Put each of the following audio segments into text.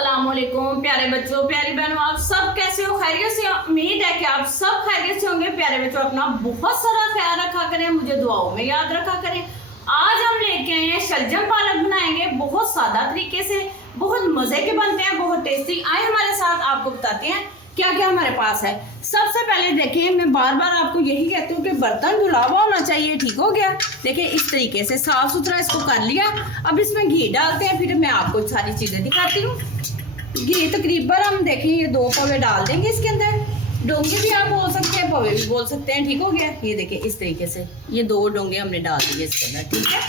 अस्सलामुअलैकुम प्यारे बच्चों, प्यारी बहनों, आप सब कैसे हो? खैरियत से? उम्मीद है कि आप सब खैरियत से होंगे। प्यारे बच्चों, अपना बहुत सारा ख्याल रखा करें, मुझे दुआओं में याद रखा करें। आज हम लेके आए हैं शलजम पालक बनाएंगे बहुत सादा तरीके से, बहुत मजे के बनते हैं, बहुत टेस्टी। आए हमारे साथ, आपको बताते हैं क्या क्या हमारे पास है। सबसे पहले देखिए, मैं बार बार आपको यही कहती हूँ कि बर्तन धुला हुआ होना चाहिए, ठीक हो गया। देखिए इस तरीके से साफ सुथरा इसको कर लिया। अब इसमें घी डालते हैं, फिर मैं आपको सारी चीजें दिखाती हूँ। घी तकरीबन हम देखें ये 2 पवे डाल देंगे इसके अंदर। डोंगे भी आप बोल सकते हैं, पवे भी बोल सकते हैं, ठीक हो गया। ये देखिए इस तरीके से ये 2 डोंगे हमने डाल दिए इसके अंदर, ठीक है।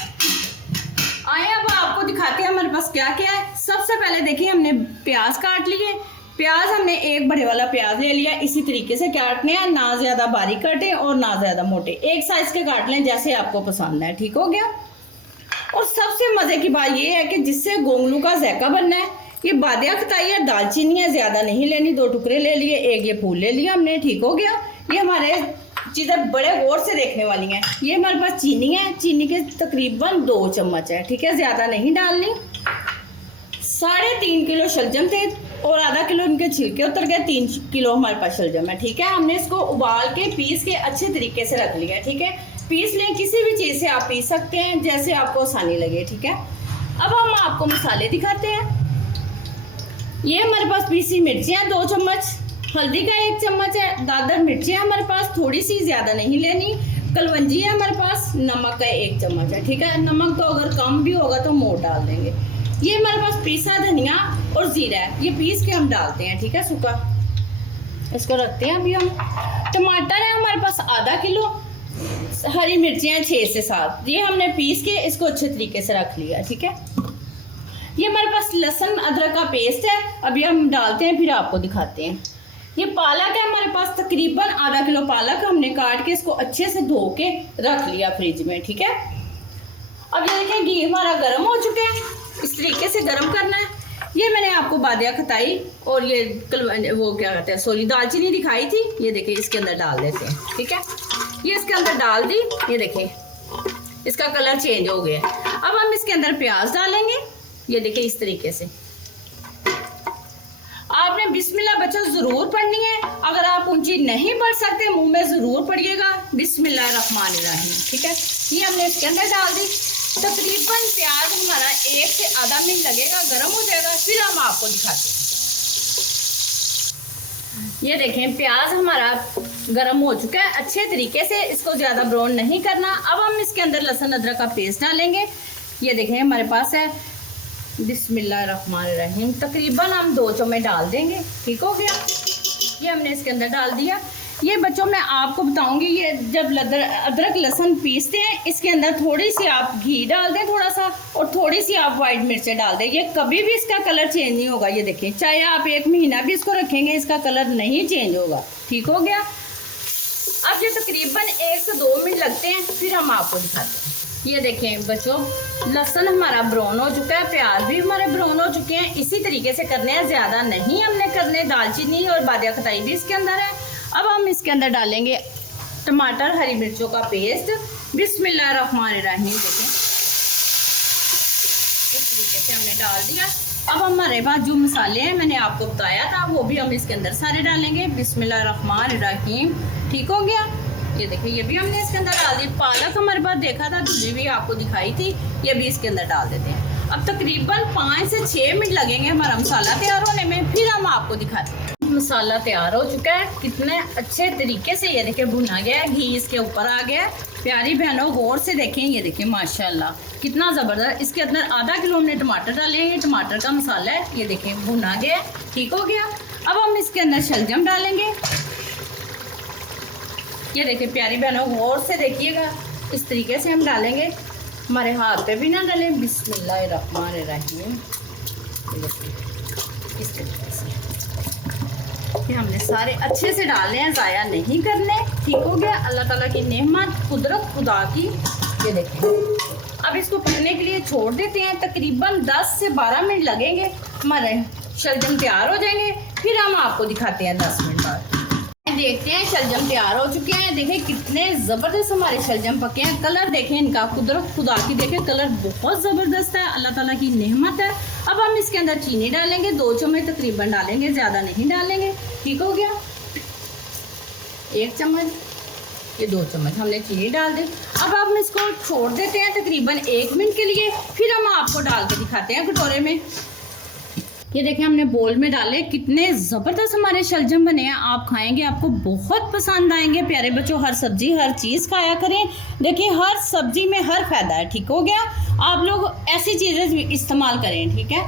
आए अब आपको दिखाते हैं हमारे पास क्या क्या है। सबसे पहले देखिए, हमने प्याज काट लिए। प्याज हमने एक बड़े वाला प्याज ले लिया। इसी तरीके से काटने हैं, ना ज्यादा बारीक काटें और ना ज्यादा मोटे, एक साइज के काट लें जैसे आपको पसंद है, ठीक हो गया। और सबसे मजे की बात ये है कि जिससे गोंगलू का ज़ायका बनना है, ये बादिया खताई है, दालचीनी है, ज्यादा नहीं लेनी, 2 टुकड़े ले लिए, एक ये फूल ले लिया हमने, ठीक हो गया। ये हमारे चीजें बड़े गौर से देखने वाली हैं। ये हमारे पास चीनी है, चीनी के तकरीबन 2 चम्मच है, ठीक है, ज्यादा नहीं डालनी। 3.5 किलो शलजम थे और आधा किलो इनके छिलके उतर गए। 3 किलो हमारे पास शलजम है, ठीक है। हमने इसको उबाल के पीस के अच्छे तरीके से रख लिया, ठीक है। पीस लें, किसी भी चीज से आप पीस सकते हैं जैसे आपको आसानी लगे, ठीक है। अब हम आपको मसाले दिखाते हैं। ये हमारे पास पीसी मिर्चियाँ 2 चम्मच, हल्दी का 1 चम्मच है, दादर मिर्चियाँ हमारे पास थोड़ी सी, ज्यादा नहीं लेनी। कलवंजी है हमारे पास, नमक का 1 चम्मच है, ठीक है। नमक तो अगर कम भी होगा तो मोड़ डाल देंगे। ये हमारे पास पीसा धनिया और जीरा है, ये पीस के हम डालते हैं, ठीक है, सूखा। इसको रखते हैं अभी हम। टमाटर है हमारे पास आधा किलो, हरी मिर्चियाँ 6 से 7, ये हमने पीस के इसको अच्छे तरीके से रख लिया, ठीक है। ये हमारे पास लहसुन अदरक का पेस्ट है, अभी हम डालते हैं, फिर आपको दिखाते हैं। ये पालक है हमारे पास, तकरीबन आधा किलो पालक हमने काट के इसको अच्छे से धो के रख लिया फ्रिज में, ठीक है। अब ये देखिए घी हमारा गर्म हो चुका है, इस तरीके से गर्म करना है। ये मैंने आपको बादिया खताई और ये वो क्या कहते हैं, सॉरी, दालचीनी दिखाई थी। ये देखिए इसके अंदर डाल देते हैं, ठीक है। ये इसके अंदर डाल दी, ये देखिए इसका कलर चेंज हो गया। अब हम इसके अंदर प्याज डालेंगे, ये देखिए इस तरीके से। आपने बिस्मिल्लाह बच्चों जरूर पढ़नी है, अगर आप ऊंची नहीं पढ़ सकते मुंह में जरूर पढ़िएगा बिस्मिल्लाहिर्रहमानिर्रहीम, ठीक है। ये हमने इसके अंदर डाल दी। तकरीबन प्याज हमारा 1 से आधा मिनट लगेगा, गर्म हो जाएगा, फिर हम आपको दिखाते हैं। ये देखें प्याज हमारा गर्म हो चुका है अच्छे तरीके से, इसको ज्यादा ब्राउन नहीं करना। अब हम इसके अंदर लहसुन अदरक का पेस्ट डालेंगे। ये देखें हमारे पास है, बिस्मिल्लाहिर्रहमानिर्रहीम, तकरीबन हम 2 चम्मच डाल देंगे, ठीक हो गया। ये हमने इसके अंदर डाल दिया। ये बच्चों मैं आपको बताऊंगी, ये जब अदरक लहसुन पीसते हैं इसके अंदर थोड़ी सी आप घी डाल दें, थोड़ा सा, और थोड़ी सी आप वाइट मिर्चें डाल दें। ये कभी भी इसका कलर चेंज नहीं होगा, ये देखें, चाहे आप 1 महीना भी इसको रखेंगे इसका कलर नहीं चेंज होगा, ठीक हो गया। अब ये तकरीबन 1 से 2 मिनट लगते हैं, फिर हम आपको दिखाते हैं। ये देखें बच्चों, लहसुन हमारा ब्राउन हो चुका है, प्याज भी हमारे ब्राउन हो चुके हैं। इसी तरीके से करने हैं, ज्यादा नहीं हमने करने। दालचीनी और बादिया खताई भी इसके अंदर है। अब हम इसके अंदर डालेंगे टमाटर, हरी मिर्चों का पेस्ट। बिस्मिल्लाहिर्रहमानिर्रहीम, देखें इस तरीके से हमने डाल दिया। अब हमारे पास जो मसाले हैं मैंने आपको बताया था, वो भी हम इसके अंदर सारे डालेंगे। बिस्मिल्लाहिर्रहमानिर्रहीम, ठीक हो गया। ये देखिए ये भी हमने इसके अंदर डाल दी। पालक हमारे पास देखा था, दूसरी भी आपको दिखाई थी, ये भी इसके अंदर डाल देते हैं। अब तकरीबन 5 से 6 मिनट लगेंगे हमारा मसाला तैयार होने में, फिर हम आपको दिखाते हैं। मसाला तैयार हो चुका है, कितने अच्छे तरीके से ये देखिए भुना गया है, घी इसके ऊपर आ गया है। प्यारी बहनों गौर से देखें, ये देखिए माशाल्लाह कितना ज़बरदस्त। इसके अंदर आधा किलो हमने टमाटर डाले हैं, ये टमाटर का मसाला है, ये देखें भुना गया है, ठीक हो गया। अब हम इसके अंदर शलजम डालेंगे। ये देखिए प्यारी बहनों गौर से देखिएगा, इस तरीके से हम डालेंगे, हमारे हाथ पे भी ना डालें। बिस्मिल्लाहिर्रहमानिर्रहीम, इस तरीके से ये हमने सारे अच्छे से डालने हैं, ज़ाया नहीं करने, ठीक हो गया। अल्लाह ताला की नेमत, कुदरत खुदा की। ये देखिए अब इसको पकने के लिए छोड़ देते हैं, तकरीबन 10 से 12 मिनट लगेंगे, हमारे शलजम तैयार हो जाएंगे, फिर हम आपको दिखाते हैं 10 मिनट बाद। देखते हैं शलजम तैयार हो चुके हैं। देखें कितने ज़बरदस्त हमारे शलजम पके हैं। कलर देखें इनका, कुदरत खुदा की देखें कलर बहुत ज़बरदस्त है, अल्लाह ताला की नेमत है। अब हम इसके अंदर चीनी डालेंगे, 2 चम्मच तकरीबन डालेंगे, ज़्यादा नहीं डालेंगे। ठीक हो गया, 1 चम्मच, ये 2 चम्मच हमने चीनी डाल दी। अब हम इसको छोड़ देते हैं तकरीबन 1 मिनट के लिए, फिर हम आपको डाल के दिखाते हैं कटोरे में। ये देखें हमने बोल में डाले, कितने ज़बरदस्त हमारे शलजम बने हैं। आप खाएंगे आपको बहुत पसंद आएंगे। प्यारे बच्चों, हर सब्जी हर चीज़ खाया करें। देखिए हर सब्जी में हर फ़ायदा है। ठीक हो गया, आप लोग ऐसी चीज़ें इस्तेमाल करें। ठीक है,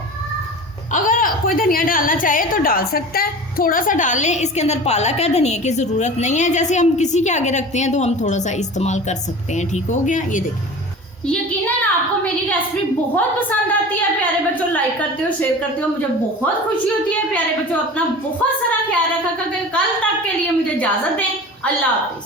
अगर कोई धनिया डालना चाहे तो डाल सकता है, थोड़ा सा डाल लें। इसके अंदर पालक है, धनिया की ज़रूरत नहीं है। जैसे हम किसी के आगे रखते हैं तो हम थोड़ा सा इस्तेमाल कर सकते हैं। ठीक हो गया, ये देखिए यकीनन आपको मेरी रेसिपी बहुत पसंद आती है। प्यारे बच्चों, लाइक करते हो, शेयर करते हो, मुझे बहुत खुशी होती है। प्यारे बच्चों, अपना बहुत सारा ख्याल रखा करके कल तक के लिए मुझे इजाज़त दें। अल्लाह हाफिज़।